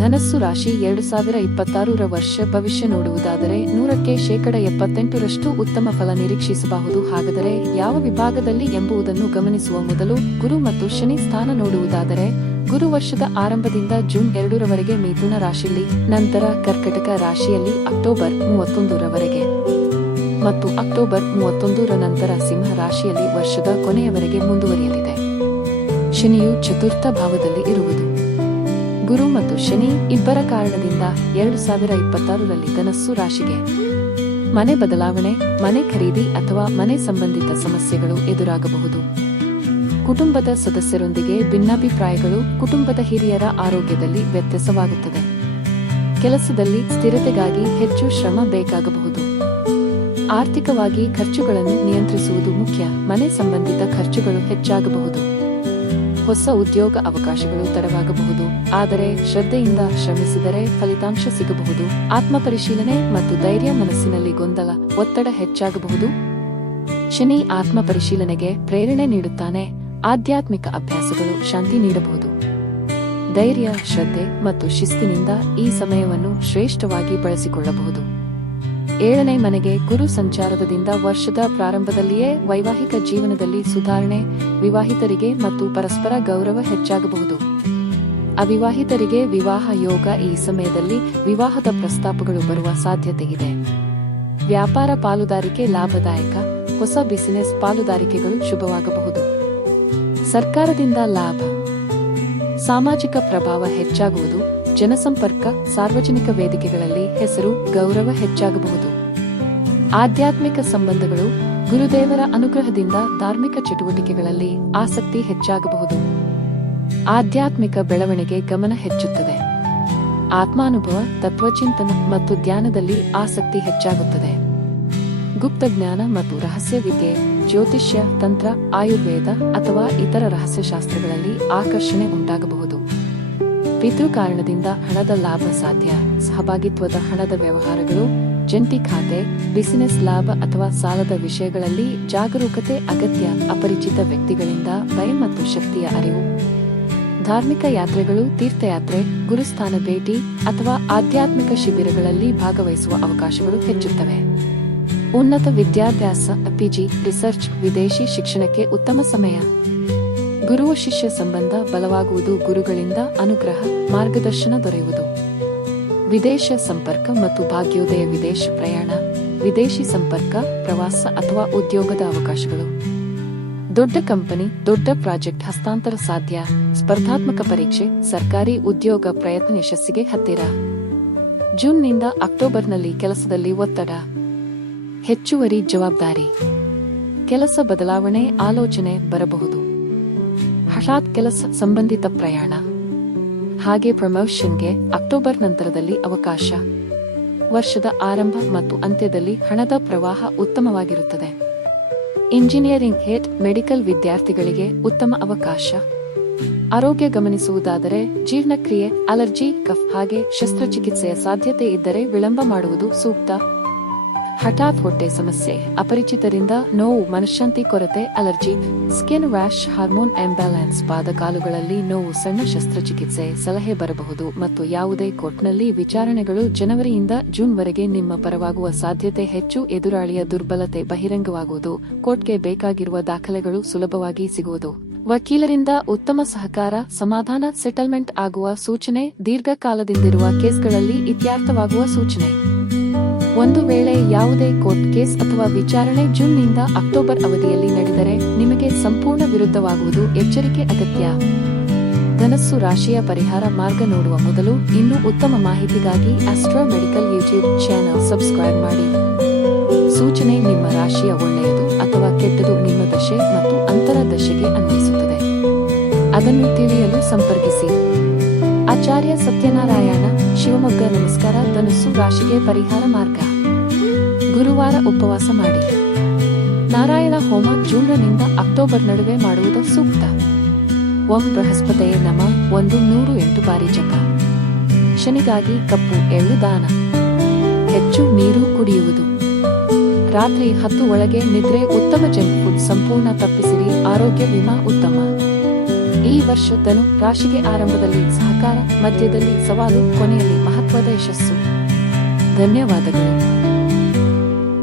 ಧನಸ್ಸು ರಾಶಿ ಎರಡು ಸಾವಿರ ಇಪ್ಪತ್ತಾರರ ವರ್ಷ ಭವಿಷ್ಯ ನೋಡುವುದಾದರೆ ನೂರಕ್ಕೆ ಶೇಕಡ ಎಪ್ಪತ್ತೆಂಟರಷ್ಟು ಉತ್ತಮ ಫಲ ನಿರೀಕ್ಷಿಸಬಹುದು. ಹಾಗಾದರೆ ಯಾವ ವಿಭಾಗದಲ್ಲಿ ಎಂಬುದನ್ನು ಗಮನಿಸುವ ಮೊದಲು ಗುರು ಮತ್ತು ಶನಿ ಸ್ಥಾನ ನೋಡುವುದಾದರೆ ಗುರು ವರ್ಷದ ಆರಂಭದಿಂದ ಜೂನ್ ಎರಡರವರೆಗೆ ಮಿಥುನ ರಾಶಿಯಲ್ಲಿ, ನಂತರ ಕರ್ಕಟಕ ರಾಶಿಯಲ್ಲಿ ಅಕ್ಟೋಬರ್ ಮೂವತ್ತೊಂದರವರೆಗೆ ಮತ್ತು ಅಕ್ಟೋಬರ್ ಮೂವತ್ತೊಂದರ ನಂತರ ಸಿಂಹ ರಾಶಿಯಲ್ಲಿ ವರ್ಷದ ಕೊನೆಯವರೆಗೆ ಮುಂದುವರಿಯಲಿದೆ. ಶನಿಯು ಚತುರ್ಥ ಭಾವದಲ್ಲಿ ಇರುವುದು. ಗುರು ಮತ್ತು ಶನಿ ಇಬ್ಬರ ಕಾರಣದಿಂದ ಎರಡು ಸಾವಿರ ಇಪ್ಪತ್ತಾರರಲ್ಲಿ ಧನಸ್ಸು ರಾಶಿಗೆ. ಮನೆ ಬದಲಾವಣೆ, ಮನೆ ಖರೀದಿ ಅಥವಾ ಮನೆ ಸಂಬಂಧಿತ ಸಮಸ್ಯೆಗಳು ಎದುರಾಗಬಹುದು. ಕುಟುಂಬದ ಸದಸ್ಯರೊಂದಿಗೆ ಭಿನ್ನಾಭಿಪ್ರಾಯಗಳು ಕುಟುಂಬದ ಹಿರಿಯರ ಆರೋಗ್ಯದಲ್ಲಿ ವ್ಯತ್ಯಾಸವಾಗುತ್ತದೆ. ಕೆಲಸದಲ್ಲಿ ಸ್ಥಿರತೆಗಾಗಿ ಹೆಚ್ಚು ಶ್ರಮ ಬೇಕಾಗಬಹುದು. ಆರ್ಥಿಕವಾಗಿ ಖರ್ಚುಗಳನ್ನು ನಿಯಂತ್ರಿಸುವುದು ಮುಖ್ಯ. ಮನೆ ಸಂಬಂಧಿತ ಖರ್ಚುಗಳು ಹೆಚ್ಚಾಗಬಹುದು. ಹೊಸ ಉದ್ಯೋಗ ಅವಕಾಶಗಳು ತಡವಾಗಬಹುದು. ಆದರೆ ಶ್ರದ್ಧೆಯಿಂದ ಶ್ರಮಿಸಿದರೆ ಫಲಿತಾಂಶ ಸಿಗಬಹುದು. ಆತ್ಮಪರಿಶೀಲನೆ ಮತ್ತು ಧೈರ್ಯ ಮನಸ್ಸಿನಲ್ಲಿ ಗೊಂದಲ, ಒತ್ತಡ ಹೆಚ್ಚಾಗಬಹುದು. ಶನಿ ಆತ್ಮ ಪರಿಶೀಲನೆಗೆ ಪ್ರೇರಣೆ ನೀಡುತ್ತಾನೆ. ಆಧ್ಯಾತ್ಮಿಕ ಅಭ್ಯಾಸಗಳು ಶಾಂತಿ ನೀಡಬಹುದು. ಧೈರ್ಯ, ಶ್ರದ್ಧೆ ಮತ್ತು ಶಿಸ್ತಿನಿಂದ ಈ ಸಮಯವನ್ನು ಶ್ರೇಷ್ಠವಾಗಿ ಬಳಸಿಕೊಳ್ಳಬಹುದು. ಏಳನೇ ಮನೆಗೆ ಗುರು ಸಂಚಾರದಿಂದ ವರ್ಷದ ಪ್ರಾರಂಭದಲ್ಲಿಯೇ ವೈವಾಹಿಕ ಜೀವನದಲ್ಲಿ ಸುಧಾರಣೆ, ವಿವಾಹಿತರಿಗೆ ಮತ್ತು ಪರಸ್ಪರ ಗೌರವ ಹೆಚ್ಚಾಗಬಹುದು. ಅವಿವಾಹಿತರಿಗೆ ವಿವಾಹ ಯೋಗ ಈ ಸಮಯದಲ್ಲಿ ವಿವಾಹದ ಪ್ರಸ್ತಾಪಗಳು ಬರುವ ಸಾಧ್ಯತೆ ಇದೆ. ವ್ಯಾಪಾರ ಪಾಲುದಾರಿಕೆ ಲಾಭದಾಯಕ, ಹೊಸ ಬಿಸಿನೆಸ್ ಪಾಲುದಾರಿಕೆಗಳು ಶುಭವಾಗಬಹುದು. ಸರ್ಕಾರದಿಂದ ಲಾಭ. ಸಾಮಾಜಿಕ ಪ್ರಭಾವ ಹೆಚ್ಚಾಗುವುದು. ಜನಸಂಪರ್ಕ ಸಾರ್ವಜನಿಕ ವೇದಿಕೆಗಳಲ್ಲಿ ಹೆಸರು, ಗೌರವ ಹೆಚ್ಚಾಗಬಹುದು. ಆಧ್ಯಾತ್ಮಿಕ ಸಂಬಂಧಗಳು ಗುರುದೇವರ ಅನುಗ್ರಹದಿಂದ ಧಾರ್ಮಿಕ ಚಟುವಟಿಕೆಗಳಲ್ಲಿ ಆಸಕ್ತಿ ಹೆಚ್ಚಾಗಬಹುದು. ಆಧ್ಯಾತ್ಮಿಕ ಬೆಳವಣಿಗೆ ಗಮನ ಹೆಚ್ಚುತ್ತದೆ. ಆತ್ಮಾನುಭವ, ತತ್ವಚಿಂತನ ಮತ್ತು ಧ್ಯಾನದಲ್ಲಿ ಆಸಕ್ತಿ ಹೆಚ್ಚಾಗುತ್ತದೆ. ಗುಪ್ತ ಜ್ಞಾನ ಮತ್ತು ರಹಸ್ಯ ಜ್ಯೋತಿಷ್ಯ, ತಂತ್ರ, ಆಯುರ್ವೇದ ಅಥವಾ ಇತರ ರಹಸ್ಯಶಾಸ್ತ್ರಗಳಲ್ಲಿ ಆಕರ್ಷಣೆ ಉಂಟಾಗಬಹುದು. ಪಿತೃ ಕಾರಣದಿಂದ ಹಣದ ಲಾಭ ಸಾಧ್ಯ. ಸಹಭಾಗಿತ್ವದ ಹಣದ ವ್ಯವಹಾರಗಳು, ಜಂಟಿ ಖಾತೆ ಬಿಸಿನೆಸ್ ಲಾಭ ಅಥವಾ ಸಾಲದ ವಿಷಯಗಳಲ್ಲಿ ಜಾಗರೂಕತೆ, ಅಗತ್ಯ, ಅಪರಿಚಿತ ವ್ಯಕ್ತಿಗಳಿಂದ ಭಯ ಮತ್ತು ಶಕ್ತಿಯ ಅರಿವು. ಧಾರ್ಮಿಕ ಯಾತ್ರೆಗಳು, ತೀರ್ಥಯಾತ್ರೆ, ಗುರುಸ್ಥಾನ ಭೇಟಿ ಅಥವಾ ಆಧ್ಯಾತ್ಮಿಕ ಶಿಬಿರಗಳಲ್ಲಿ ಭಾಗವಹಿಸುವ ಅವಕಾಶಗಳು ಹೆಚ್ಚುತ್ತವೆ. ಉನ್ನತ ವಿದ್ಯಾಭ್ಯಾಸ ಪಿಜಿ ರಿಸರ್ಚ್ ವಿದೇಶಿ ಶಿಕ್ಷಣಕ್ಕೆ ಉತ್ತಮ ಸಮಯ. ಗುರುವ ಶಿಷ್ಯ ಸಂಬಂಧ ಬಲವಾಗುವುದು ಗುರುಗಳಿಂದ ಅನುಗ್ರಹ, ಮಾರ್ಗದರ್ಶನ ದೊರೆಯುವುದು. ವಿದೇಶ ಸಂಪರ್ಕ ಮತ್ತು ಭಾಗ್ಯೋದಯ ವಿದೇಶ ಪ್ರಯಾಣ, ವಿದೇಶಿ ಸಂಪರ್ಕ, ಪ್ರವಾಸ ಅಥವಾ ಉದ್ಯೋಗದ ಅವಕಾಶಗಳು. ದೊಡ್ಡ ಕಂಪನಿ, ದೊಡ್ಡ ಪ್ರಾಜೆಕ್ಟ್ ಹಸ್ತಾಂತರ ಸಾಧ್ಯ, ಸ್ಪರ್ಧಾತ್ಮಕ ಪರೀಕ್ಷೆ, ಸರ್ಕಾರಿ ಉದ್ಯೋಗ ಪ್ರಯತ್ನ ಯಶಸ್ಸಿಗೆ ಹತ್ತಿರ. ಜೂನ್ನಿಂದ ಅಕ್ಟೋಬರ್ನಲ್ಲಿ ಕೆಲಸದಲ್ಲಿ ಒತ್ತಡ. ಹೆಚ್ಚುವರಿ ಜವಾಬ್ದಾರಿ. ಕೆಲಸ ಬದಲಾವಣೆ, ಆಲೋಚನೆ ಬರಬಹುದು. ಹಠಾತ್ ಕೆಲಸ ಸಂಬಂಧಿತ ಪ್ರಯಾಣ. ಹಾಗೆ ಪ್ರಮೋಷನ್ಗೆ ಅಕ್ಟೋಬರ್ ನಂತರದಲ್ಲಿ ಅವಕಾಶ. ವರ್ಷದ ಆರಂಭ ಮತ್ತು ಅಂತ್ಯದಲ್ಲಿ ಹಣದ ಪ್ರವಾಹ ಉತ್ತಮವಾಗಿರುತ್ತದೆ. ಇಂಜಿನಿಯರಿಂಗ್ ಹೇಟ್ ಮೆಡಿಕಲ್ ವಿದ್ಯಾರ್ಥಿಗಳಿಗೆ ಉತ್ತಮ ಅವಕಾಶ. ಆರೋಗ್ಯ ಗಮನಿಸುವುದಾದರೆ ಜೀರ್ಣಕ್ರಿಯೆ, ಅಲರ್ಜಿ, ಕಫ್ ಹಾಗೆ ಶಸ್ತ್ರಚಿಕಿತ್ಸೆಯ ಸಾಧ್ಯತೆ ಇದ್ದರೆ ವಿಳಂಬ ಮಾಡುವುದು ಸೂಕ್ತ. ಹಠಾತ್ ಹೊಟ್ಟೆ ಸಮಸ್ಯೆ, ಅಪರಿಚಿತರಿಂದ ನೋವು, ಮನಃಶಾಂತಿ ಕೊರತೆ, allergy. Skin rash hormone imbalance ಪಾದಕಾಲುಗಳಲ್ಲಿ ನೋವು, ಸಣ್ಣ ಶಸ್ತ್ರಚಿಕಿತ್ಸೆ, ಸಲಹೆ ಬರಬಹುದು ಮತ್ತು ಯಾವುದೇ ಕೋರ್ಟ್ನಲ್ಲಿ ವಿಚಾರಣೆಗಳು ಜನವರಿಯಿಂದ ಜೂನ್ ವರೆಗೆ ನಿಮ್ಮ ಪರವಾಗುವ ಸಾಧ್ಯತೆ ಹೆಚ್ಚು, ಎದುರಾಳಿಯ ದುರ್ಬಲತೆ ಬಹಿರಂಗವಾಗುವುದು, ಕೋರ್ಟ್ಗೆ ಬೇಕಾಗಿರುವ ದಾಖಲೆಗಳು ಸುಲಭವಾಗಿ ಸಿಗುವುದು. ವಕೀಲರಿಂದ ಉತ್ತಮ ಸಹಕಾರ, ಸಮಾಧಾನ, ಸೆಟಲ್ಮೆಂಟ್ ಆಗುವ ಸೂಚನೆ, ದೀರ್ಘಕಾಲದಿಂದಿರುವ ಕೇಸ್ಗಳಲ್ಲಿ ಇತ್ಯರ್ಥವಾಗುವ ಸೂಚನೆ. ಒಂದು ವೇಳೆ ಯಾವುದೇ ಕೋರ್ಟ್ ಕೇಸ್ ಅಥವಾ ವಿಚಾರಣೆ ಜೂನ್ನಿಂದ ಅಕ್ಟೋಬರ್ ಅವಧಿಯಲ್ಲಿ ನಡೆದರೆ ನಿಮಗೆ ಸಂಪೂರ್ಣ ವಿರುದ್ಧವಾಗುವುದು ಎಚ್ಚರಿಕೆ ಅಗತ್ಯ. ಧನಸ್ಸು ರಾಶಿಯ ಪರಿಹಾರ ಮಾರ್ಗ ನೋಡುವ ಮೊದಲು ಇನ್ನೂ ಉತ್ತಮ ಮಾಹಿತಿಗಾಗಿ astro medical YouTube channel subscribe ಮಾಡಿ. ಸೂಚನೆ ನಿಮ್ಮ ರಾಶಿಯ ಒಳ್ಳೆಯದು ಅಥವಾ ಕೆಟ್ಟದು ನಿಮ್ಮ ದಶೆ ಮತ್ತು ಅಂತರ ದಶೆಗೆ ಅನ್ವಯಿಸುತ್ತದೆ. ಅದನ್ನು ತಿಳಿಯಲು ಸಂಪರ್ಕಿಸಿ. ಆಚಾರ್ಯ ಸತ್ಯನಾರಾಯಣ, ಶಿವಮೊಗ್ಗ ನಮಸ್ಕಾರ, ಧನುಸ್ಸು ರಾಶಿಗೆ ಪರಿಹಾರ ಮಾರ್ಗ. ಗುರುವಾರ ಉಪವಾಸ ಮಾಡಿ. ನಾರಾಯಣ ಹೋಮ ಜೂನ್ನಿಂದ ಅಕ್ಟೋಬರ್ ನಡುವೆ ಮಾಡುವುದು ಸೂಕ್ತ. ಓಂ ಬೃಹಸ್ಪತೆಯ ನಮ, ಒಂದು ನೂರು ಎಂಟು ಬಾರಿ ಜಪ. ಶನಿಗಾಗಿ ಕಪ್ಪು ಎಳ್ಳು ದಾನ. ಹೆಚ್ಚು ನೀರು ಕುಡಿಯುವುದು. ರಾತ್ರಿ ಹತ್ತು ಒಳಗೆ ನಿದ್ರೆ ಉತ್ತಮ ಜಂಕ್ ಫುಡ್ ಸಂಪೂರ್ಣ ತಪ್ಪಿಸಿರಿ, ಆರೋಗ್ಯ ವಿಮಾ ಉತ್ತಮ. ಈ ವರ್ಷ ಧನು ರಾಶಿಗೆ ಆರಂಭದಲ್ಲಿ ಸಹಕಾರ ಮಧ್ಯದಲ್ಲಿ ಸವಾಲು ಕೊನೆಯಲ್ಲಿ ಮಹತ್ವದ ಯಶಸ್ಸು. ಧನ್ಯವಾದಗಳು.